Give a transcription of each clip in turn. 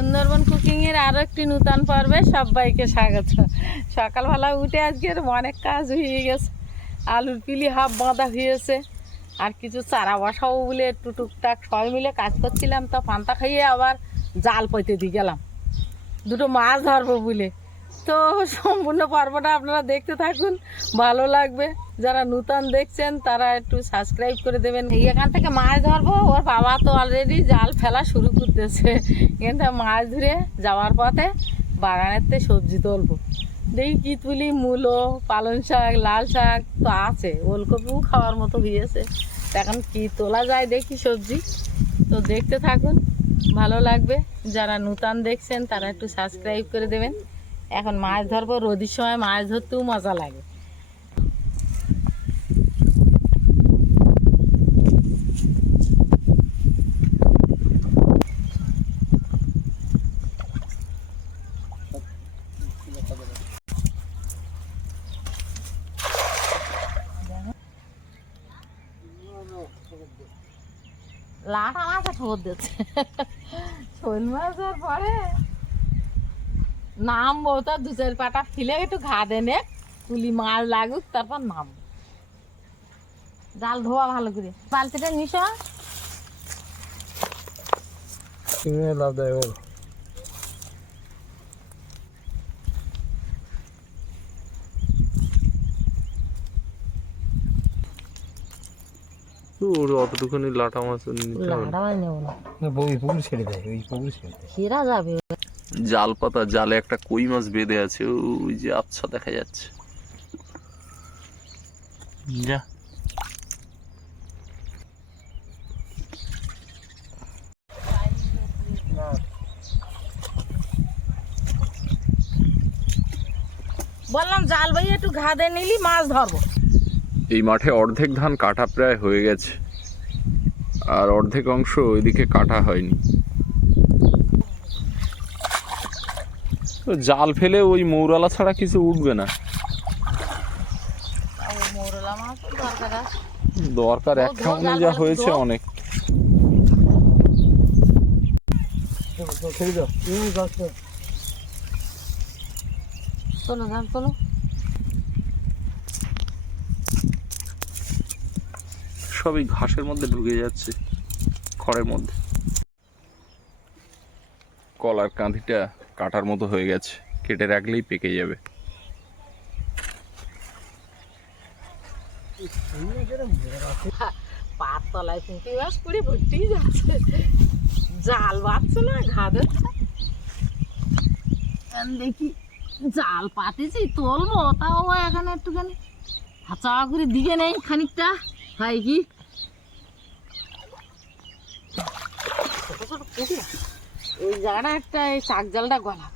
সুন্দরবন কুকিংয়ের আরও একটি নূতন পর্বে সবাইকে স্বাগত। সকালবেলা উঠে আজকের অনেক কাজ হয়ে গেছে। আলুর পিলি হাফ বাঁধা হয়েছে, আর কিছু চারা বসাও বলে একটু টুকটাক সবাই মিলে কাজ করছিলাম, তো পান্তা খাইয়ে আবার জাল পইতে দিয়ে গেলাম। দুটো মাছ ধরবো বলে। তো সম্পূর্ণ পর্বটা আপনারা দেখতে থাকুন, ভালো লাগবে। যারা নূতন দেখছেন, তারা একটু সাবস্ক্রাইব করে দেবেন। এখান থেকে মাছ ধরবো, ওর বাবা তো অলরেডি জাল ফেলা শুরু করতেছে। থেকে মাছ ধরে যাওয়ার পথে বাগানেতে সবজি তুলবো। দেখি কি তুলি, মূলো, পালং শাক, লাল শাক তো আছে, ওলকপিও খাওয়ার মতো হয়েছে। এখন কি তোলা যায় দেখি সবজি। তো দেখতে থাকুন, ভালো লাগবে। যারা নূতন দেখছেন, তারা একটু সাবস্ক্রাইব করে দেবেন। এখন মাছ ধরবো, রোদির সময় মাছ ধরতেও মজা লাগে। লাটা মাছে ঠোঁট দিচ্ছে। শোল মাছের পরে নামবো তো দু চার পাটা ফিলে একটু ঘা দেনে তুলি মাছ লাগুক তারপর নাম। জাল ধোয়া ভালো করে। বালতিটা নিস লাভ দেয় ওর অতটুকুনি লাটা মাছ নিতে হবে। না। বই পুকুর ছেড়ে দেয় ওই পুকুর ছেড়ে দেয় হেরা যাবে। জাল পাতা জালে একটা কই মাছ বেঁধে আছে ওই যে আচ্ছা দেখা যাচ্ছে। যা। বললাম জাল ভাই একটু ঘা দিয়ে নিলি মাছ ধরবো। এই মাঠে অর্ধেক ধান কাটা প্রায় হয়ে গেছে আর অর্ধেক অংশ ওইদিকে কাটা হয়নি। তো জাল ফেলে ওই মৌরালা ছাড়া কিছু উঠবে না। দরকার এক ধর, যা হয়েছে অনেক। চলো চলো। সবই ঘাসের মধ্যে ঢুকে যাচ্ছে খড়ের মধ্যে। কলার কাঁধিটা কাটার মতো হয়ে গেছে। কেটে রাখলেই পেকে যাবে। পাত তলায় পুঁটি মাছ পড়ে ভর্তি যাচ্ছে। জাল না, ঘা দেখি, জাল পাতেছি তাও এখানে একটুখানি। করে দিকে নেই খানিকটা, হয় কি? ছোট ছোট ওই জায়গাটা একটা এই শাক জালটা গলা।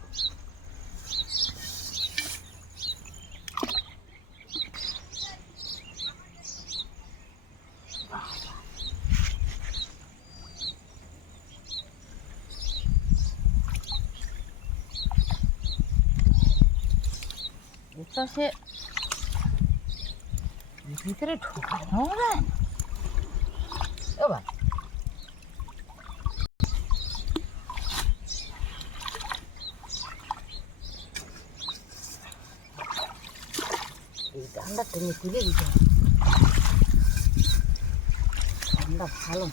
সে ভিতরে ঢোকানো যায় ও ঠান্ডা টেনে তুলে দিতে হবে। ঠান্ডা ভালো।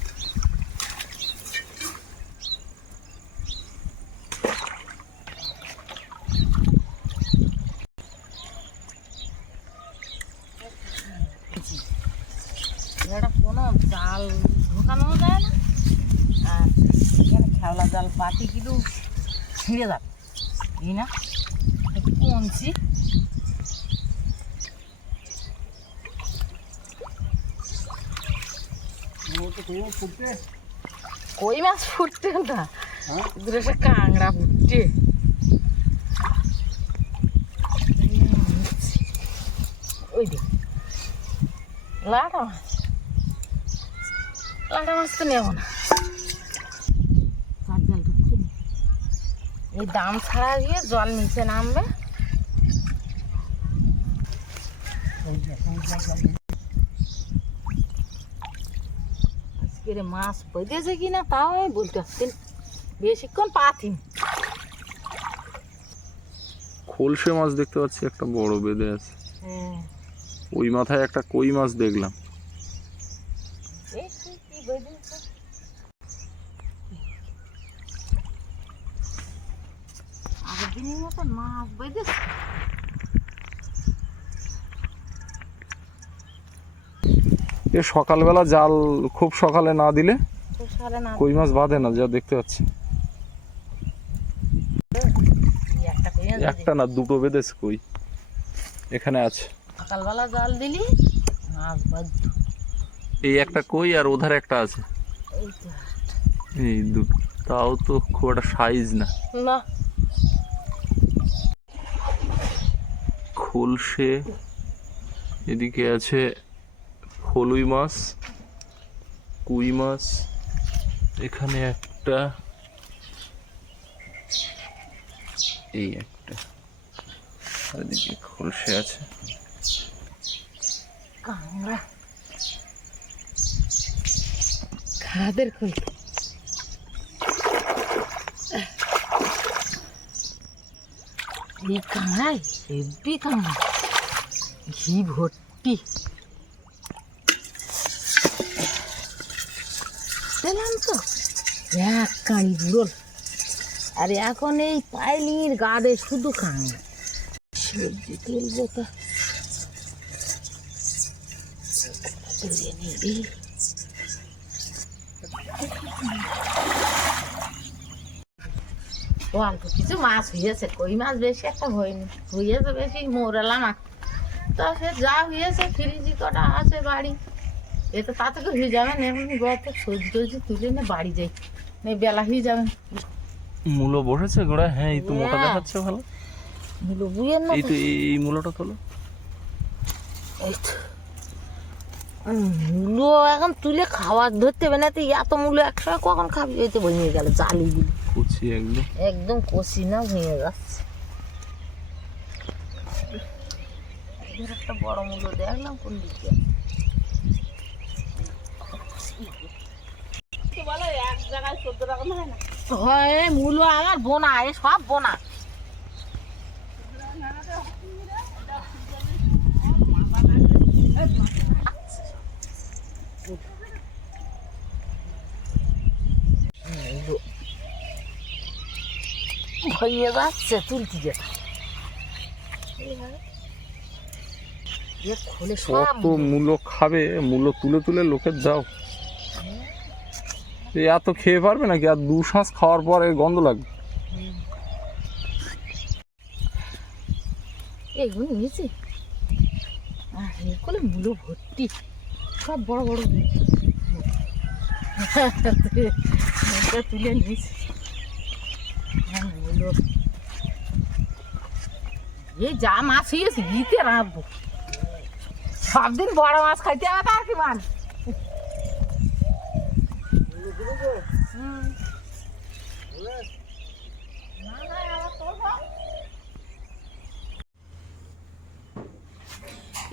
জাল ঢোকানো যায় না। আর এখানে খেওলা জাল পাতি কিন্তু ছিঁড়ে যাবে। এই না? একটু কমছি কই মাছ ফুটতে না? দূরে সে কাংড়া ফুটছে। ওই দেখ। লাটা মাছ। লাটা মাছ তো নেব না। এই দাম ছাড়া গিয়ে জল নিচে নামবে। আজকের মাছ পেতেছে কিনা তাও আমি বলতে পারছি বেশিক্ষণ পাথিম খোলসে মাছ দেখতে পাচ্ছি একটা বড় বেঁধে আছে। হ্যাঁ। ওই মাথায় একটা কই মাছ দেখলাম। কি মাছ বেঁধেছ? এ সকালবেলা জাল খুব সকালে না দিলে কই মাছ বাঁধে না যা দেখতে পাচ্ছি। একটা না দুটো বেঁধেছে কই? এখানে আছে। সকালবেলা জল দিলি মাছ এই একটা কই আর ওধারে একটা আছে? এই দু তাও তো খুব একটা সাইজ না। না। খোলসে এদিকে আছে ফলুই মাছ, কুই মাছ, এখানে একটা, এই একটা। আর এদিকে খোলসে আছে। কাঁংড়া খাদের খুল এই কাঁড়াই হেব্বি কাঁড়া। ঘি ভর্তি। পেলাম তো। এক কাঁড়ি বুড়োল আর এখন এই পাইলির গাদে শুধু কাঁড়া। সবজি তুলবো তা। তুলে অল্প কিছু মাছ হয়েছে কই মাছ বেশি একটা হয়নি। হয়েছে বেশি মোরালাম তা সে যা হয়েছে ফ্রিজি কটা আছে বাড়ি। এ তো তাতে করে হয়ে যাবে না এমনি গল্প সবজি টবজি তুলে নিয়ে বাড়ি যাই। না বেলা হয়ে যাবে। মূলো বসেছে গোড়া হ্যাঁ এই তো মোটা হ্যাঁ। দেখাচ্ছে ভালো। মুলো বুঝেন না এই তো এই মূলোটা তোলো। মূলো এখন তুলে খাওয়া ধরতে হবে না তো এত মূলো একসঙ্গে কখন খাবি? ওই তো ভেঙে গেল জালিগুলো। কুচি একদম। একদম কষি না ভেঙে যাচ্ছে। একটা বড় মূল্য দেখলাম কোন দিকে হয় মূলো আমার বোনা এ সব বোনা। ভেঙে যাচ্ছে তুলতে যেটা সব কত মূলো খাবে মূলো তুলে তুলে লোকের দাও এই এত খেয়ে পারবে নাকি? আর দু শ্বাস খাওয়ার পর পরে গন্ধ লাগবে। এগুলো নিয়েছি আর এগুলো মূলো ভর্তি। সব বড় বড় তুলে নিয়েছি। হ্যাঁ, এই যা মাছ হয়েছে ইতে রাখব সব দিন বড় মাছ খাইতে হবে তার কি মান হুম। না, না, আবার তোলবো।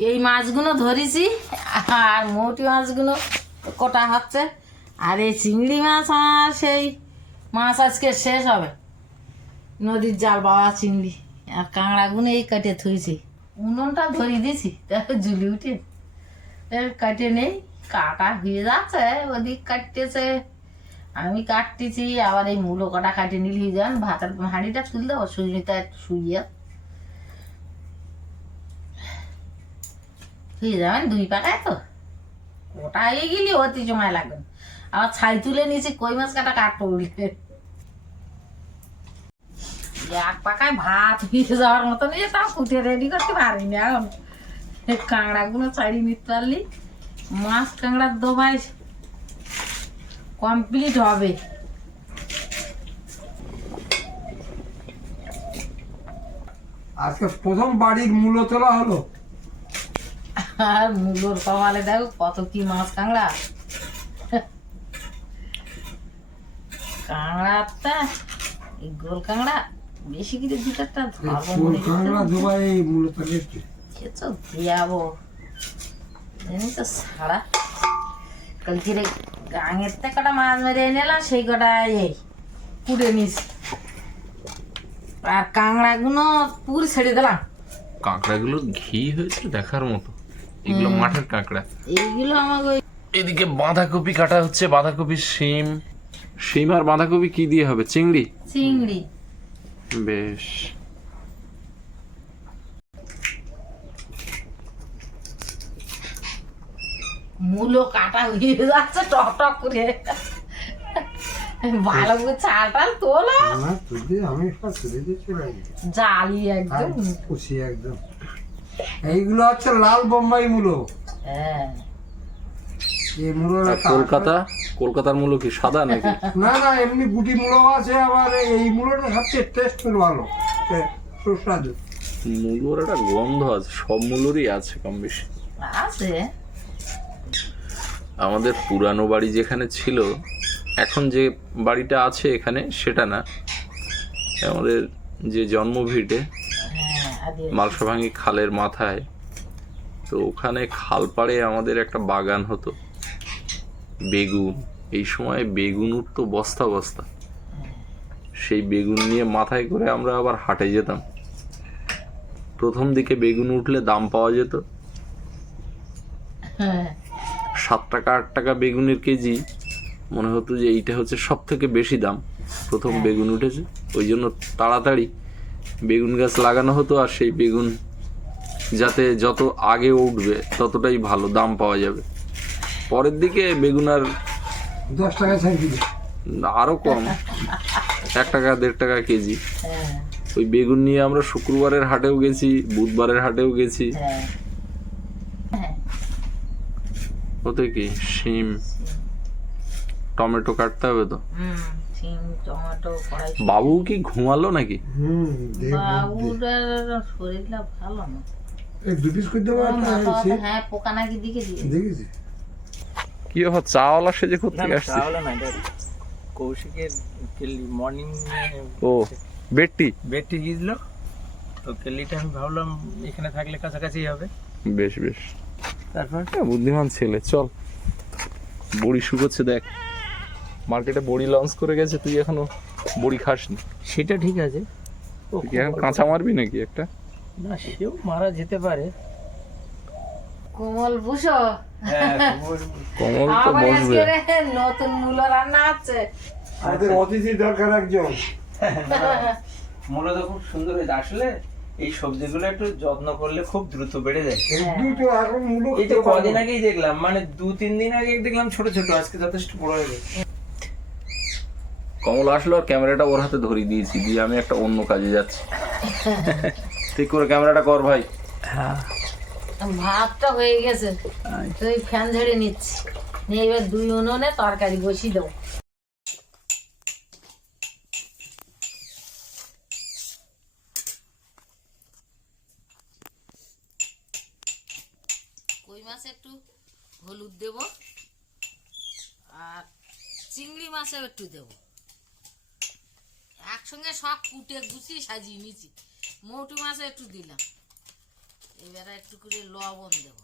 এই মাছগুলো ধরেছি, আর মৌটি মাছগুলো কোটা হচ্ছে, আর এই চিংড়ি মাছ আমার সেই মাছ আজকে শেষ হবে। নদীর জাল বাবা চিংড়ি, আর কাঁকড়াগুলো এই কাটে থুইছি। উনুনটা ধরিয়ে দিয়েছি, দেখো ঝুলি উঠে। কাটে নেই, কাটা হয়ে যাচ্ছে, ওদিক কাটতেছে। আমি কাটতেছি, আবার এই মূলো কটা কাটে নিলি যান ভাতের হাঁড়িটা তুলে দেবো সুইমিতা একটু হয়ে যাবেন দুই পাকায় তো। ওটা হয়ে গেলে অতি সময় লাগবে। আবার ছাই তুলে নিয়েছি, কই মাছ কাটা কাটবো বলে। এক পাকায় ভাত হয়ে যাওয়ার মতো নিয়ে তাও কুটে রেডি করতে পারিনি এখন এই কাঁকড়াগুলো ছাড়িয়ে নিতে পারলি। মাছ কাঁকড়ার দোবাই কমপ্লিট হবে। আজকে প্রথম বাড়ির মূল্য তোলা হলো। আর মুলোর কপালে দেখো কত কি মাছ কাঁকড়া। কাঁকড়াটা এই গোল কাঁকড়া বেশি করে দু চারটা ধরবো কাঁকড়া দিয়াবো। তো সারা। কালকে রে গাঙের থেকে কটা মাছ মেরে এনেলাম সেই কটা এই পুড়ে নিয়েছি আর কাঁকড়াগুলো পুর ছেড়ে দিলাম। কাঁকড়াগুলোর ঘি হয়েছে দেখার মতো। এগুলো মাঠের কাঁকড়া। এইগুলো আমাকে এদিকে বাঁধাকপি কাটা হচ্ছে বাঁধাকপি শিম। শিম আর বাঁধাকপি কি দিয়ে হবে? চিংড়ি? চিংড়ি। বেশ। মূলো কাটা হয়ে যাচ্ছে টক টক করে। ভালো করে চাল টাল তোলা। আমি একদম। খুশি একদম। এইগুলো হচ্ছে লাল বোম্বাই মূলো। হ্যাঁ। এই মূলো কলকাতা? কলকাতার মূল্য কি সাদা নাকি? না না এমনি গুটি মূলো আছে আবার এই মূলোটা সবচেয়ে টেস্ট ভালো। সুস্বাদু। মূলোর একটা গন্ধ আছে সব মূলোরই আছে কম বেশি। আছে। আমাদের পুরানো বাড়ি যেখানে ছিল এখন যে বাড়িটা আছে এখানে সেটা না। আমাদের যে জন্মভিটে হ্যাঁ আদি- মালসাভাঙি খালের মাথায়। তো ওখানে খাল পাড়ে আমাদের একটা বাগান হতো। বেগুন। এই সময় বেগুন উঠতো বস্তা বস্তা। সেই বেগুন নিয়ে মাথায় করে আমরা আবার হাটে যেতাম। প্রথম দিকে বেগুন উঠলে দাম পাওয়া যেত। হ্যাঁ। সাত টাকা আট টাকা বেগুনের কেজি। মনে হতো যে এইটা হচ্ছে সব থেকে বেশি দাম। প্রথম বেগুন উঠেছে। ওই জন্য তাড়াতাড়ি বেগুন গাছ লাগানো হতো আর সেই বেগুন যাতে যত আগে উঠবে ততটাই ভালো দাম পাওয়া যাবে। পরের দিকে বেগুন আর দশ টাকা আরও কম এক টাকা দেড় টাকা কেজি। ওই বেগুন নিয়ে আমরা শুক্রবারের হাটেও গেছি বুধবারের হাটেও গেছি। হ্যাঁ। ওতে কি? শিম। টমেটো কাটতে হবে তো। সিম টমেটো কড়াই বাবু কি ঘুমালো নাকি? হুম দেখ বাবুটার শরীরটা ভালো না। এই দু পিস করে দেবো ওর একটা মাথা সে মাথা, হ্যাঁ পোকা নাকি দিকে দিয়ে দেখেছি। কি ব্যাপার চাওয়ালা সেজে কোথেকে না আসছে না কৌশিকের কেলি মর্নিং ও গিয়েছিল তো কেলিটা আমি ভাবলাম এখানে থাকলে কাছাকাছি হবে। বেশ বেশ। তারপর? বুদ্ধিমান ছেলে চল। বড়ি শুকোচ্ছে দেখ। মার্কেটে বড়ি লঞ্চ করে গেছে তুই এখনও বড়ি খাসনি। সেটা ঠিক আছে। তুই কি এখন কাঁচা মারবি নাকি একটা? না সেও মারা যেতে পারে। কোমল বুঝো? হ্যাঁ কমল তো বসবে। নতুন মূল রান্না আছে আমাদের অতিথি দরকার একজন। মূলত খুব সুন্দর হয়েছে। আসলে এই সবজিগুলো একটু যত্ন করলে খুব দ্রুত বেড়ে যায়। এই তো কদিন আগেই দেখলাম মানে দু তিন দিন আগে দেখলাম ছোট ছোট আজকে যথেষ্ট বড় হয়ে গেছে। কমল আসলো আর ক্যামেরাটা ওর হাতে ধরিয়ে দিয়েছি দিয়ে আমি একটা অন্য কাজে যাচ্ছি। ঠিক করে ক্যামেরাটা কর ভাই। হ্যাঁ। ভাতটা হয়ে গেছে। তুই ফ্যান ঝেড়ে নিচ্ছি। নিয়ে এবার দুই উনুনে তরকারি বসিয়ে দেবো। কই মাছ একটু হলুদ দেব আর চিংড়ি মাছেও একটু দেব। একসঙ্গে সব কুটে গুছিয়ে সাজিয়ে নিচ্ছি মৌটু মাছে একটু দিলাম। এবারে একটু করে লবণ দেব।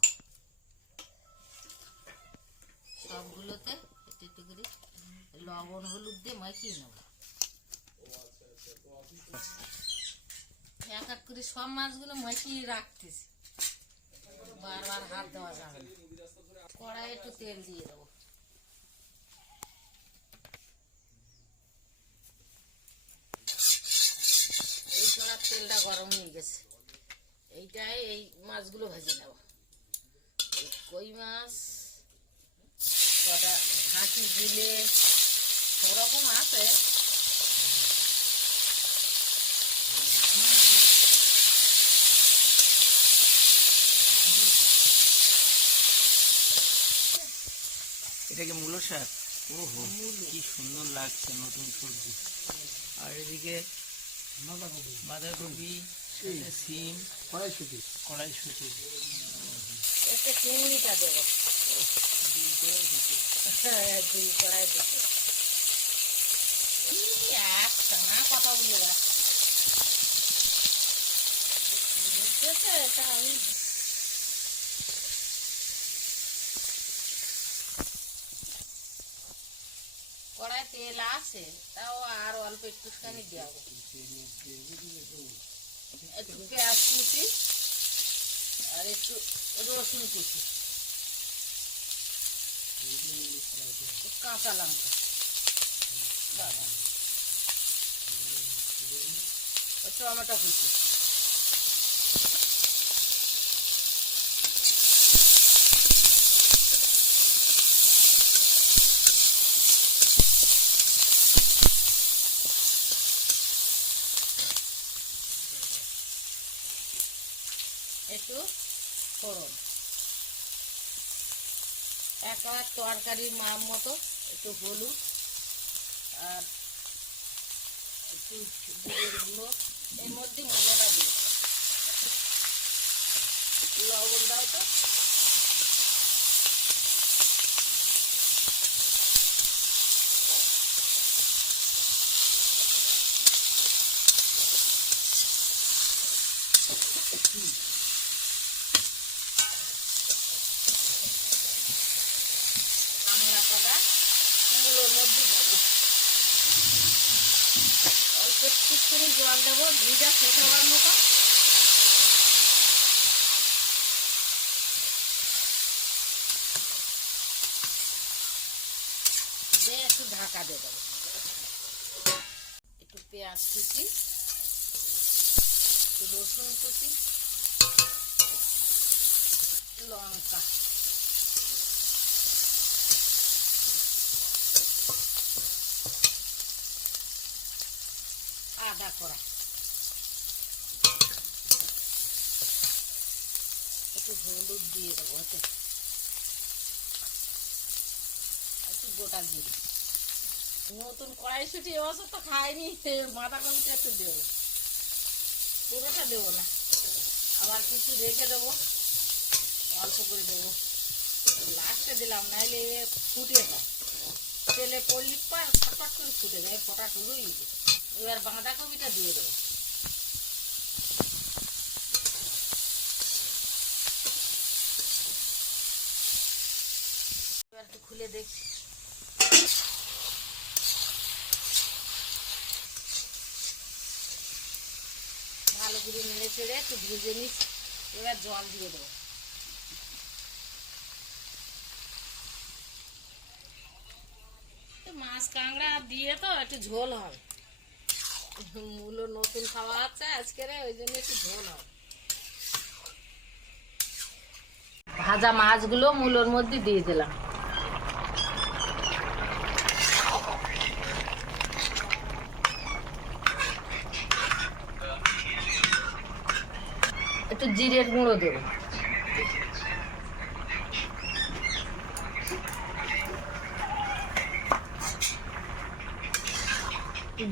সবগুলোতে একটু একটু করে লবণ, হলুদ দিয়ে মাখিয়ে নেব। এক এক করে সব মাছগুলো মাখিয়ে রাখতেছি। বারবার হাত দেওয়া যাবে কড়াই একটু তেল দিয়ে দেবো এই কড়ার তেলটা গরম হয়ে গেছে। এইটাই এই মাছগুলো ভেজে নেব। কই মাছ? কটা ঝাঁকি দিলে সব রকম আছে। এটা কি মূলো শাক? ওহো কি সুন্দর লাগছে নতুন সবজি। আর এদিকে বাঁধাকপি সিম কড়াইশুটি। কড়াইশুটি। একটা চিংড়িটা দেবো। হ্যাঁ, দুই কড়াই দিতে। একটা কথা বলে রাখছি বুঝতেছে তা আমি কড়াই তেল আছে, তাও আর অল্প একটুখানি একটু পেঁয়াজ কুচি আর একটু রসুন কুচি। কাঁচা লঙ্কা। টমেটো কুচি। তরকারির মাপ মতো, একটু হলুদ আর একটু গুঁড়ো, এর মধ্যে মশলাটা দিয়ে লবণ দাও তো আমরা কটা মূলোর মধ্যে দেবো অল্প একটুখানি জল দেবো ঘিটা শেষ হওয়ার মতো। দিয়ে একটু ঢাকা দিয়ে দেবো। একটু পেঁয়াজ কুচি, একটু রসুন কুচি লঙ্কা। আদা করা হলুদ দিয়ে দেবো একটু গোটা জিরে নতুন কড়াইশুটি তো কমিটা একটু দেবো পুরোটা দেবো না আবার কিছু রেখে দেবো অল্প করে দেবো লাস্টে দিলাম নাইলে এ ফুটে যায় তেলে পড়লি পার ফটাফট করে ফুটে যায় ফটা শুরুই যায় এবার বাঁধাকপিটা দিয়ে দেবো এবার একটু খুলে দেখছি ভালো করে নেড়ে চেড়ে একটু ভেজে নিস এবার জল দিয়ে দেবো। মাছ কাঁকড়া দিয়ে তো একটু ঝোল হবে। মূলো নতুন খাওয়া হচ্ছে আজকের, ওই জন্য একটু ঝোল হবে। ভাজা মাছগুলো মূলোর মধ্যে দিয়ে দিলাম। একটু জিরের গুঁড়ো দেবো।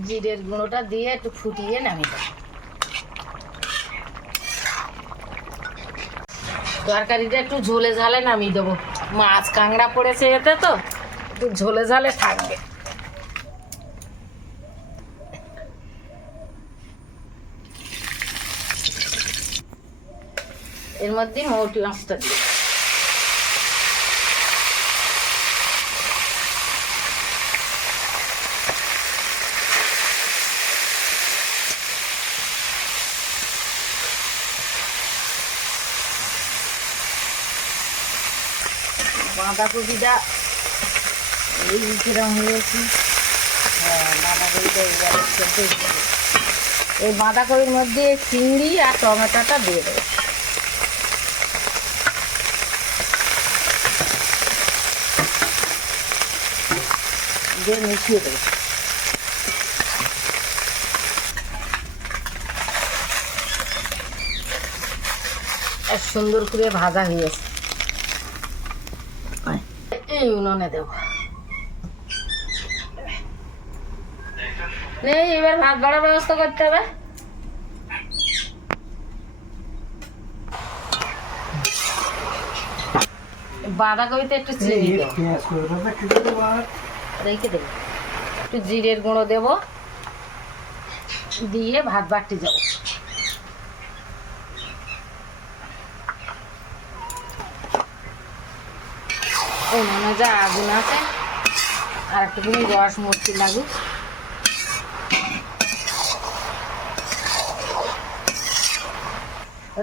জিরের গুঁড়োটা দিয়ে একটু ফুটিয়ে নামিয়ে দেবো। তরকারিটা একটু ঝোলে ঝালে নামিয়ে দেবো। মাছ কাঁকড়া পড়েছে এতে তো, একটু ঝোলে ঝালে থাকবে। মধ্যে মৌটি মাছটা বাঁধাকপিটা এই কিরম হয়েছি। হ্যাঁ বাঁধাকপিটা এবারে এই বাঁধাকপির মধ্যে চিংড়ি আর টমেটোটা দিয়ে দেবো। দিয়ে মিশিয়ে দেবো আর সুন্দর করে ভাজা হয়ে গেছে। এই উনুনে দেবো। নেই এবার ভাত বাড়ার ব্যবস্থা করতে হবে। বাঁধাকপিতে একটু চিনি দেবো রেখে দেবো। একটু জিরের গুঁড়ো দেবো। দিয়ে ভাত বাড়তে যাব। উনুনে যা আগুন আছে, আর একটুখানি রস মরতে লাগুক।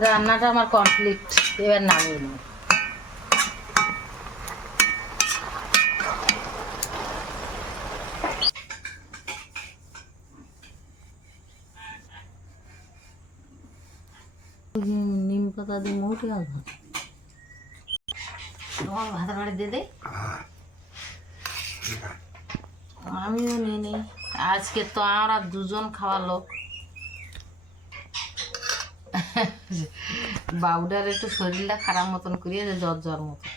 রান্নাটা আমার কমপ্লিট এবার নামিয়ে নেব। পাতা দিয়ে মোটে ভাত তোমার ভাত বাড়ি দিয়ে দে আমিও নিয়ে নিই। আজকে তো আমরা দুজন খাওয়া লোক। বাবুটার একটু শরীরটা খারাপ মতন করিয়েছে জ্বর জ্বর মতন।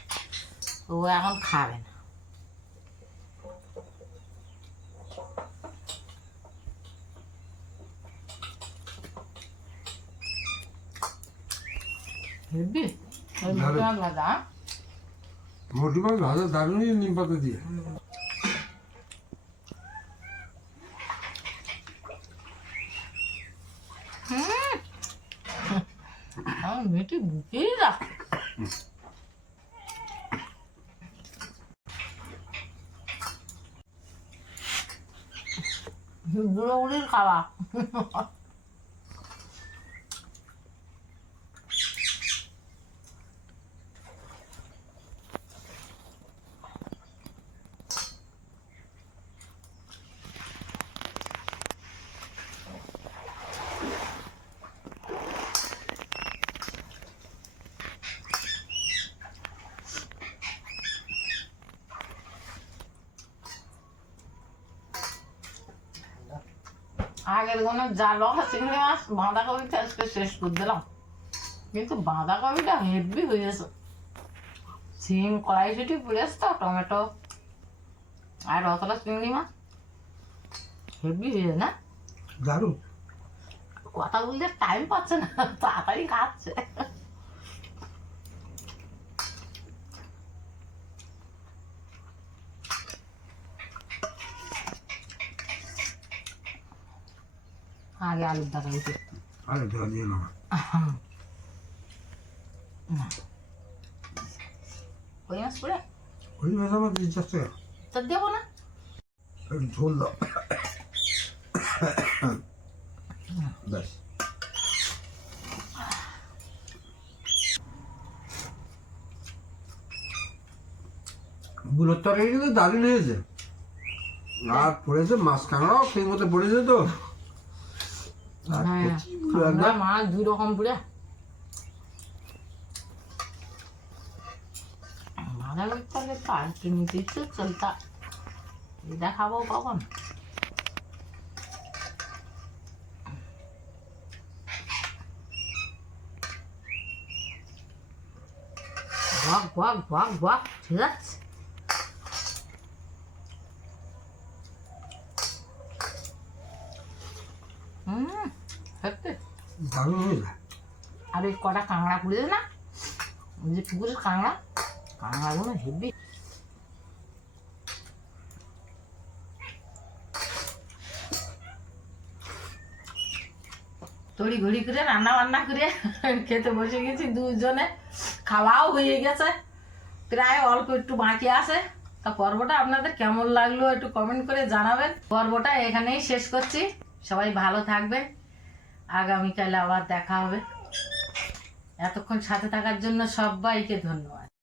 ও এখন খাবে না। মোটা মাছ ভাজা নিম পাতা দিয়ে। আমার মেয়েটি বুকেই রাখ। বুড়ো বুড়ির খাওয়া আগের কোনো জাল চিংড়ি মাছ বাঁধাকপিটা আজকে শেষ করে দিলাম। কিন্তু বাঁধাকপিটা হেভি হয়েছে। সিম কড়াইশুটি পুড়েছে তো টমেটো আর অতটা চিংড়ি মাছ। হেভি হয়েছে না? দারুণ। কথা বলতে টাইম পাচ্ছে না তাড়াতাড়ি খাচ্ছে। আগে আলুর করতাম জল দিয়ে নেওয়া কই মাছ পড়ে ওই মাছ আমার দিতে চাচ্ছে তো দেবো না ঝোল দাও ব্যাস বুলোর তরকারি কিন্তু দারুণ হয়েছে আর পড়েছে মাছ কাঁকড়াও সেই মতো পড়েছে তো আর হ্যাঁ কচি গুলো আমরা একদম মাছ দুই রকম পুরে মাথা করতে হলে তো আর কি নিতে ইচ্ছে চলতা এটা খাব কখন বক বক বক বক ঠিক আছে হুম আর কটা কাঁকড়া তড়ি ঘড়ি করে রান্না বান্না করে খেতে বসে গেছি দুজনে খাওয়াও হয়ে গেছে প্রায় অল্প একটু বাকি আছে তা পর্বটা আপনাদের কেমন লাগল একটু কমেন্ট করে জানাবেন। পর্বটা এখানেই শেষ করছি। সবাই ভালো থাকবেন। আগামীকাল আবার দেখা হবে। এতক্ষণ সাথে থাকার জন্য সবাইকে ধন্যবাদ।